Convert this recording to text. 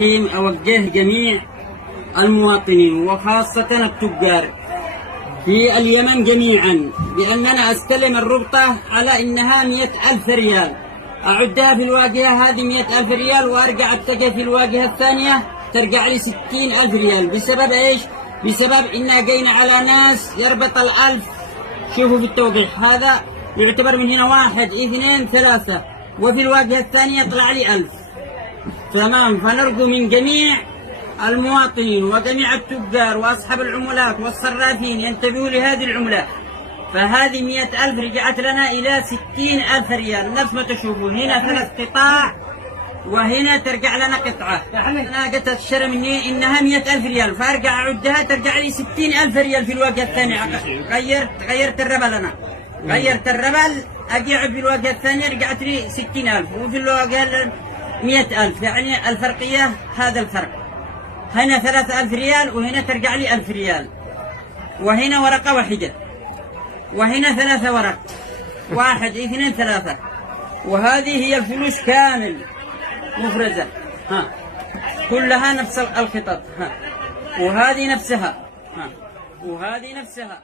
أوجه جميع المواطنين وخاصة التجار في اليمن جميعا بأننا أستلم الربطة على إنها 100,000 ريال، أعدها في الواجهة هذه 100,000 ريال وأرجع أتجه في الواجهة الثانية ترجع لي 60,000 ريال. بسبب إيش؟ بسبب إننا جينا على ناس يربط الألف. شوفوا في التوضيح هذا يعتبر من هنا 1 2 3 وفي الواجهة الثانية طلع لي 1000. تمام. فنرجو من جميع المواطنين وجميع التجار وأصحاب العملات والصرافين ينتبهوا لهذه العملات. فهذه 100,000 رجعت لنا إلى 60,000 ريال. نفس ما تشوفون هنا 3 قطاع وهنا ترجع لنا قطعة. أنا قلت الشرى مني إنها 100,000 ريال فأرجع أعدها ترجع لي 60,000 ريال في الواجهة الثانية. غيرت الربل. أنا غيرت الربل أجي أعد في الواجهة الثانية رجعت لي 60,000 وفي الواجهة 100,000. يعني الفرقية هذا الفرق. هنا 3,000 ريال وهنا ترجع لي 1,000 ريال وهنا ورقة واحدة وهنا 3 ورق 1 2 3 وهذه هي الفلوس كامل مفرزة. كلها نفس الخطط. وهذه نفسها. وهذه نفسها.